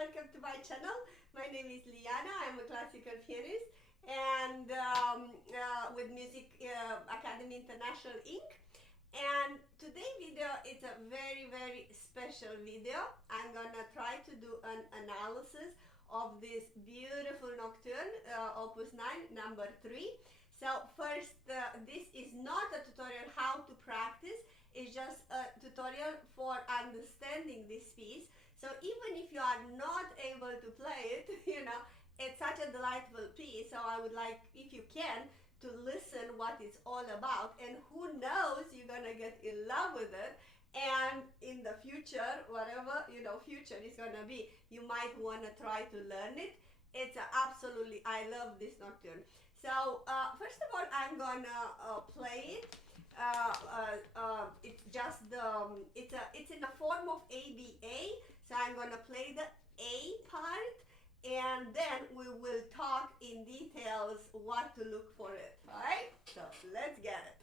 welcome to my channel. My name is Liana. I'm a classical pianist and with Music Academy International Inc. And today's video is a very special video. I'm gonna try to do an analysis of this beautiful Nocturne Opus 9 number 3. So first, this is not a tutorial how to practice. It's just a tutorial for understanding this piece. So even if you are not able to play it, it's such a delightful piece. So I would like, if you can, to listen what it's all about. And who knows, you're gonna get in love with it. And in the future, whatever future is gonna be, you might wanna try to learn it. It's absolutely, I love this nocturne. So first of all, I'm gonna play it. It's just it's in the form of ABA. So I'm gonna play the A part, and then we will talk in details what to look for it. All right? So let's get it.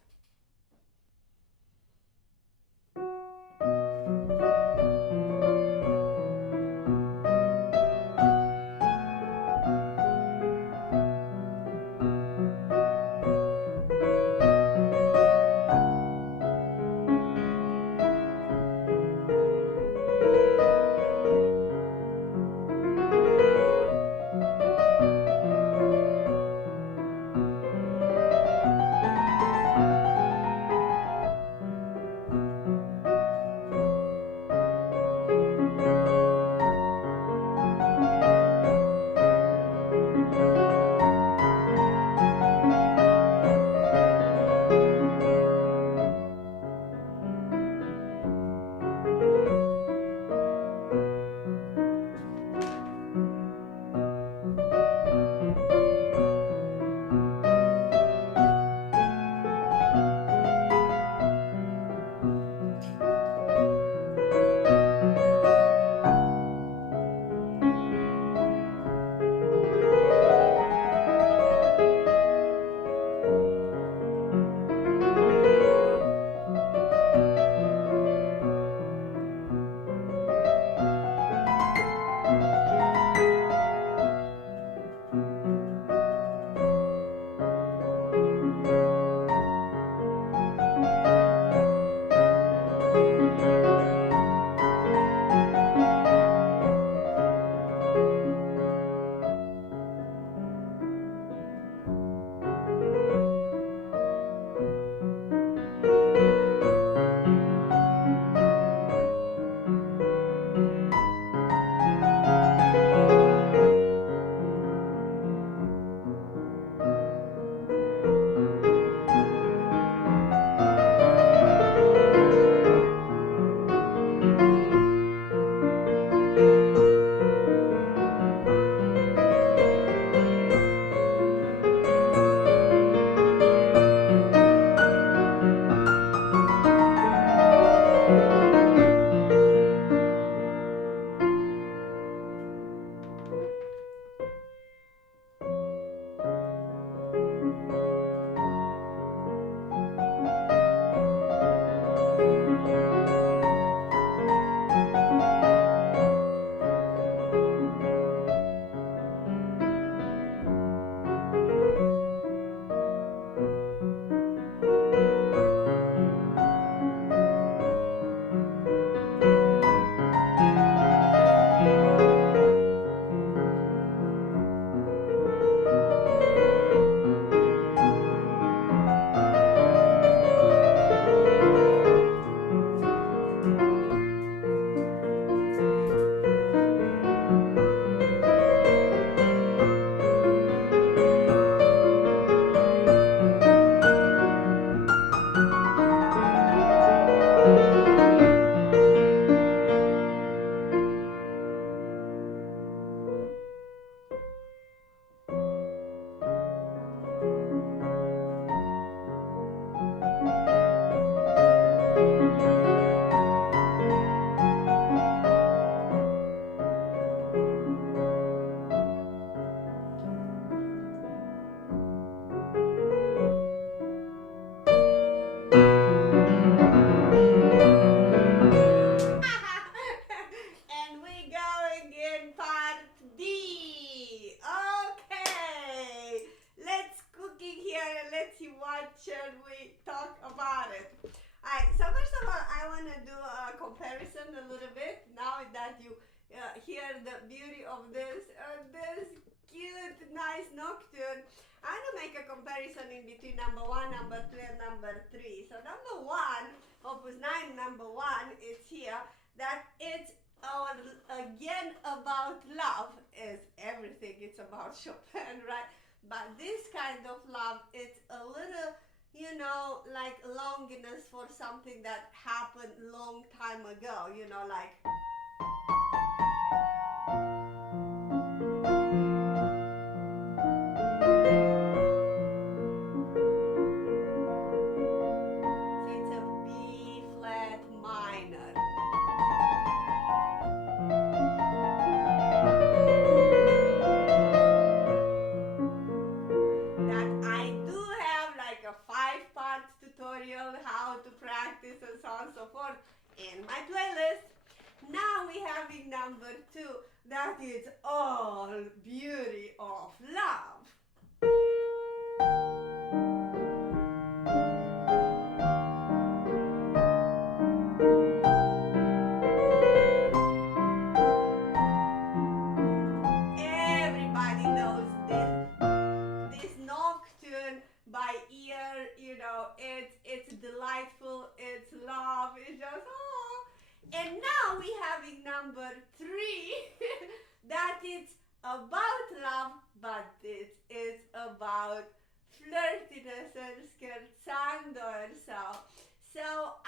let's see what shall we talk about it. Alright, so first of all, I want to do a comparison a little bit. Now that you hear the beauty of this cute, nice nocturne, I want to make a comparison in between number 1, number 2, and number 3. So number 1, Opus 9, number 1 is here. That it's again about love. Is everything. It's about Chopin, right? But this kind of love, it's a little, you know, like longiness for something that happened long time ago, you know, like. So it's a B flat minor. That I do have like a 5-part tutorial how to practice and so on and so forth in my playlist. Now we having number 2, that is all beauty of love. Everybody knows this nocturne by ear, you know, it's delightful, it's love, it's just oh. And now we having number 3 that it's about love, but it is about flirtiness and scherzando and so. So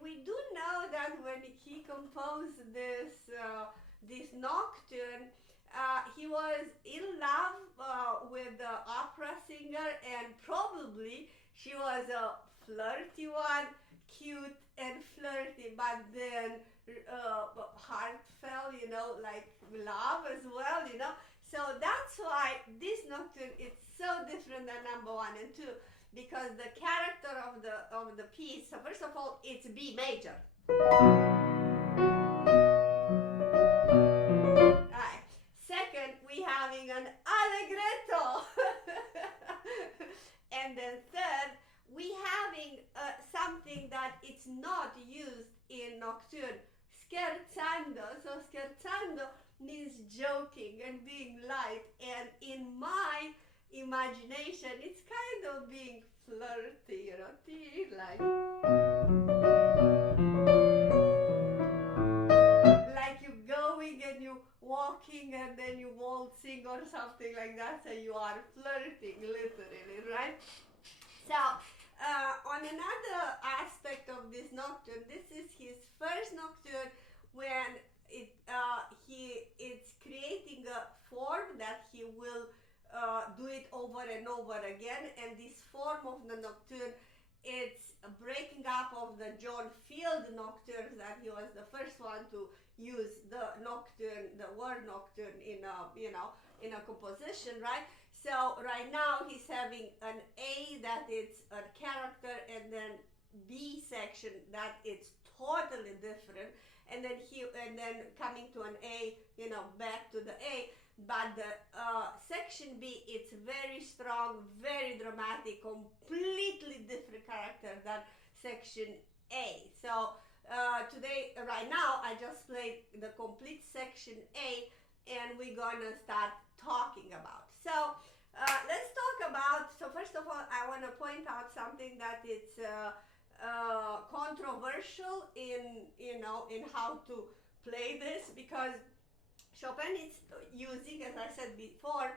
we do know that when he composed this nocturne, he was in love with the opera singer, and probably she was a flirty one, cute and flirty, but then heartfelt, you know, like love as well, you know. So that's why this nocturne is so different than number 1 and 2, because the character of the piece. So first of all, it's B major. Alright. Second, we having an allegretto. And then third, we having something that it's not used in nocturne, scherzando. So scherzando means joking and being light, and in my imagination it's kind of being flirty, you know, like you going and you walking and then you waltzing or something like that, so you are flirting literally, right? So on another aspect of this nocturne, this is his first nocturne when it's creating a form that he will do it over and over again, and this form of the nocturne, it's a breaking up of the John Field nocturnes, that he was the first one to use the nocturne, the word nocturne in a, you know, in a composition, right? So right now he's having an A that it's a character, and then B section that it's totally different, and then coming to an A, you know, back to the A. But the section B, it's very strong, very dramatic, completely different character than section A. So today, right now, I just played the complete section A, and we're gonna start talking about. So let's talk about. So first of all, I want to point out something that it's controversial in how to play this, because Chopin is using, as I said before,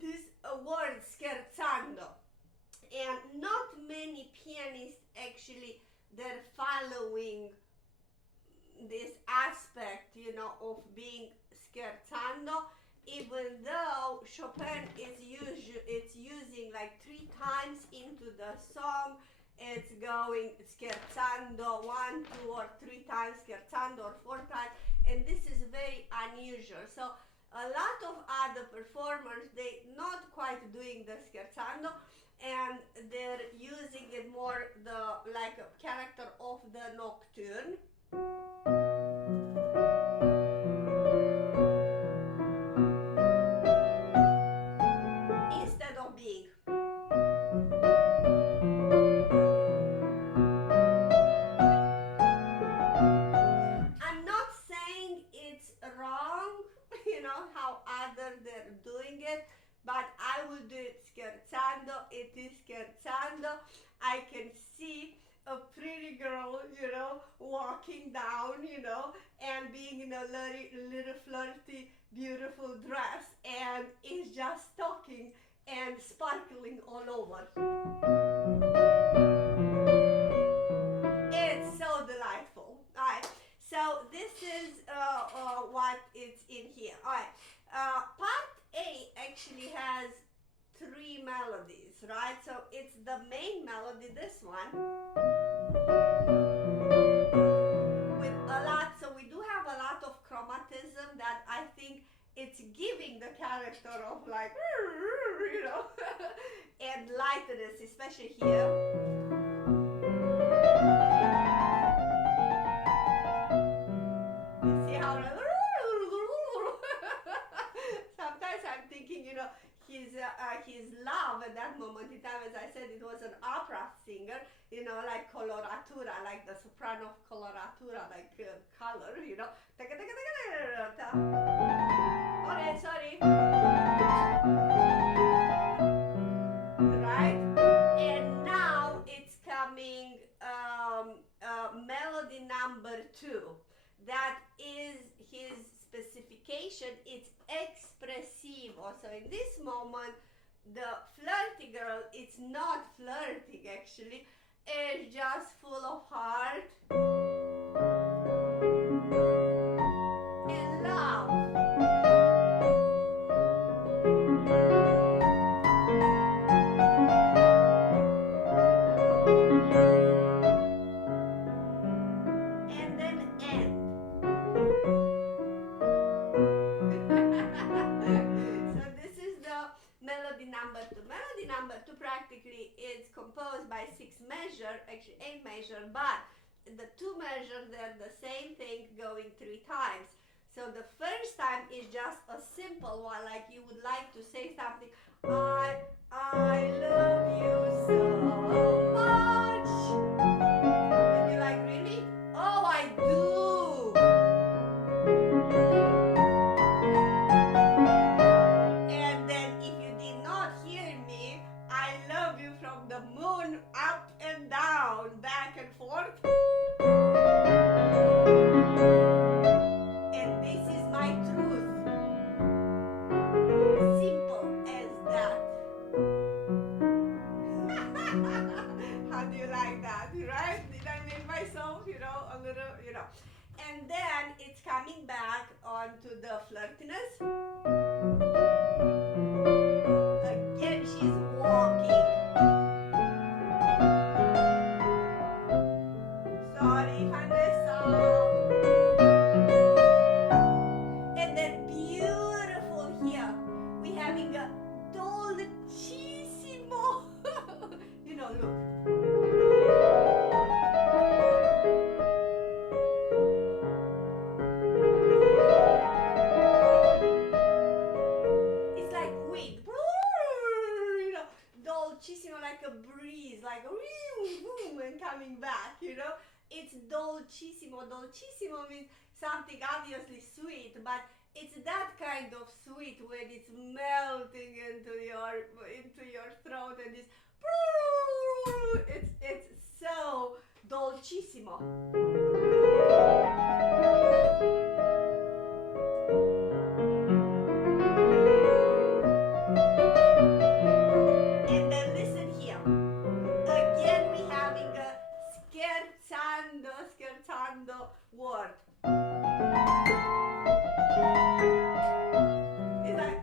this word scherzando, and not many pianists actually they're following this aspect, you know, of being scherzando, even though Chopin is using like 3 times into the song. It's going scherzando 1, 2, or 3 times, scherzando, or 4 times, and this is very unusual. So a lot of other performers, they not quite doing the scherzando, and they're using it more like a character of the nocturne. Instead of being soprano, I can see a pretty girl, walking down, and being in a little flirty, beautiful dress, and is just talking and sparkling all over. It's so delightful. All right, so this is what is in here. All right, part A actually has 3 melodies, right? So it's the main melody, this one, with a lot. So we do have a lot of chromatism that I think it's giving the character of like, and lightness, especially here. You see how sometimes I'm thinking, his love at that moment in time, as I said, it was an opera singer, like coloratura, like the soprano of coloratura, like color, Okay, sorry. Right? And now it's coming melody number 2. That is his specification. It's expressivo. So in this moment, the flirty girl, it's not flirting actually, it's just full of heart and love. And then end. So this is the melody number 2. Melody number 2 practically is composed by 6 measures, actually 8 measures, but the 2 measures, they're the same thing going 3 times. So the first time is just a simple one, like you would like to say something, I love you so much. And you're like, really? Oh, I do. And then if you did not hear me, I love you from the moon up and down, back and forth. And this is my truth. Simple as that. How do you like that, right? Did I make myself, a little, And then it's coming back onto the flirtiness. Again, she's walking. Sorry if I messed up. And then beautiful here. We having a dolcissimo. Look. It's like wind. Dolcissimo, like a breeze, like and coming back, It's dolcissimo. Dolcissimo means something obviously sweet, but it's that kind of sweet when it's melting into your throat, and it's so dolcissimo. And then listen here. Again, we having a scherzando word. It's like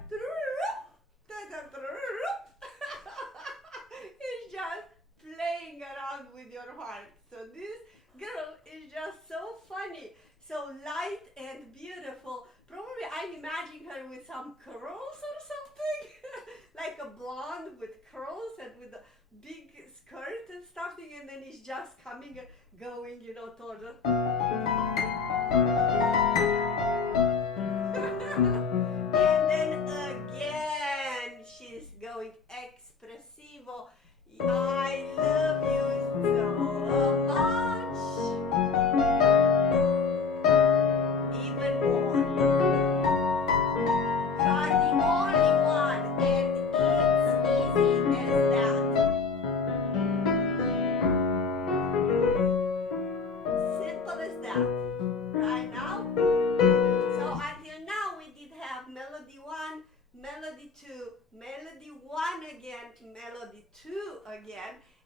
it's just playing around with your heart. So this girl is just so funny, so light and beautiful. Probably I'm imagining her with some curls or something, like a blonde with curls and with a big skirt and something, and then it's just coming and going, towards her. And then again, she's going expressivo. I love you so much. Even more. You are the only one, and it's easy as that.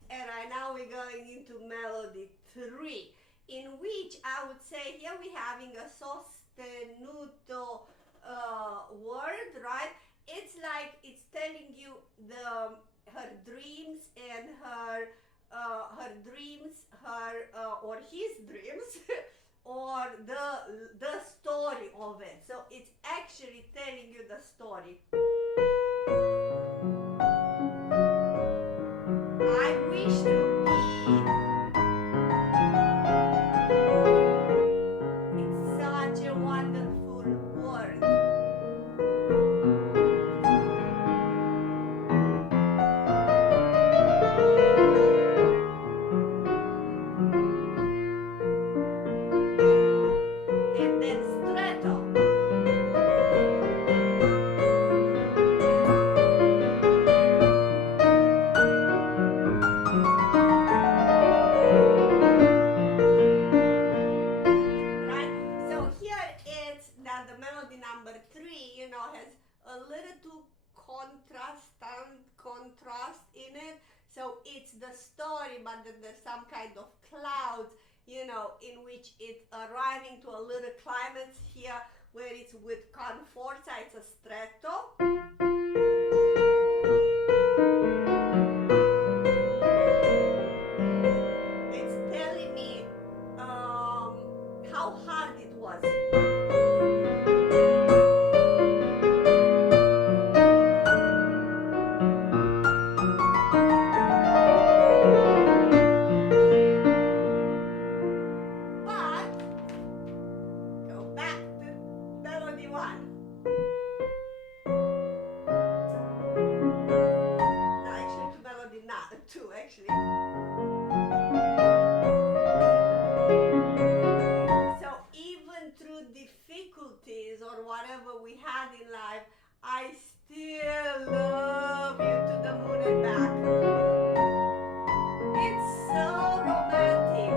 And right now we're going into melody 3, in which I would say here we're having a sostenuto word, right? It's like it's telling you her dreams and her or his dreams or the story of it. So it's actually telling you the story. I wish to be. It's such a wonderful word. And then stretto. The melody number 3, you know, has a little contrast in it. So it's the story, but then there's some kind of clouds, you know, in which it's arriving to a little climax here where it's with con forza, it's a stretto. It's telling me how hard it was. Two actually. So even through difficulties or whatever we had in life, I still love you to the moon and back. It's so romantic.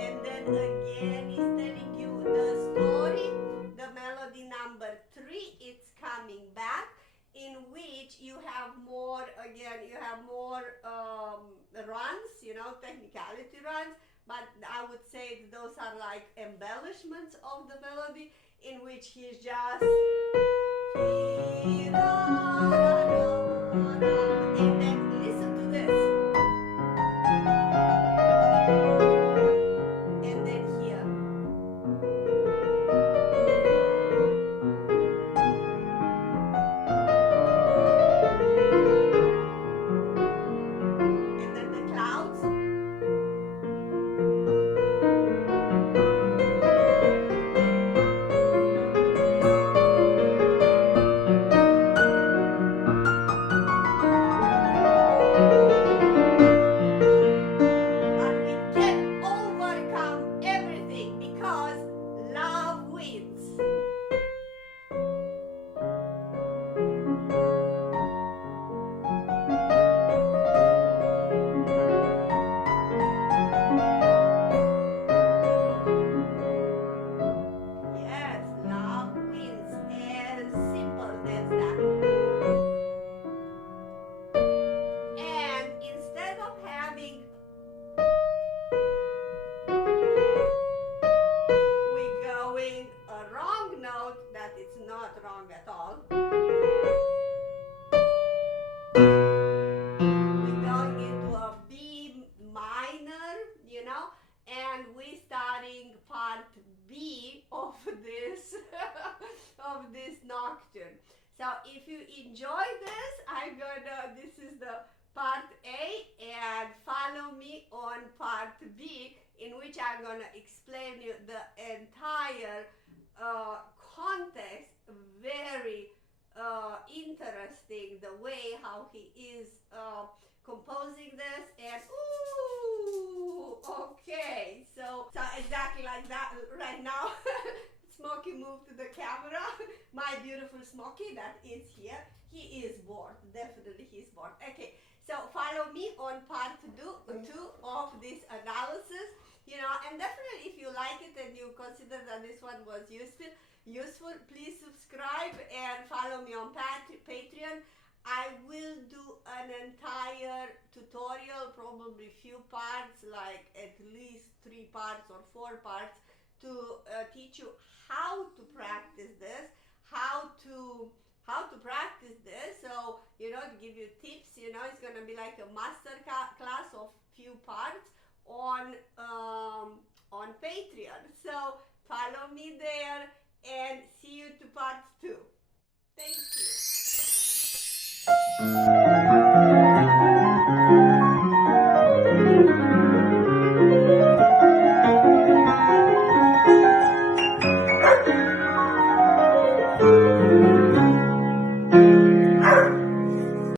And then again he's telling you the story, the melody number 3, it's coming back, in which you have more, again, you have more runs, you know, technicality runs, but I would say those are like embellishments of the melody, in which he's just and then listen to this. And then here. And then the clouds. But we can overcome everything because love wins. Yes, love wins. As simple as that. And instead of having we going a wrong note, that it's not wrong at all. We're going into a B minor, you know, and we're starting part B of this of this nocturne. So if you enjoy this, this is the part A, and follow me on part B, in which I'm gonna explain you the entire context. Very interesting the way how he is composing this, and ooh, okay, so exactly like that right now. Smokey moved to the camera. My beautiful Smokey that is here. He is bored. Definitely he's bored. Okay, so follow me on part 2 of this analysis. You know, and definitely if you like it and you consider that this one was useful, please subscribe and follow entire tutorial, probably few parts, like at least 3 parts or 4 parts, to teach you how to practice this, how to practice this. So, to give you tips, it's gonna be like a master class of few parts on Patreon. So follow me there and see you to part 2. Thank you.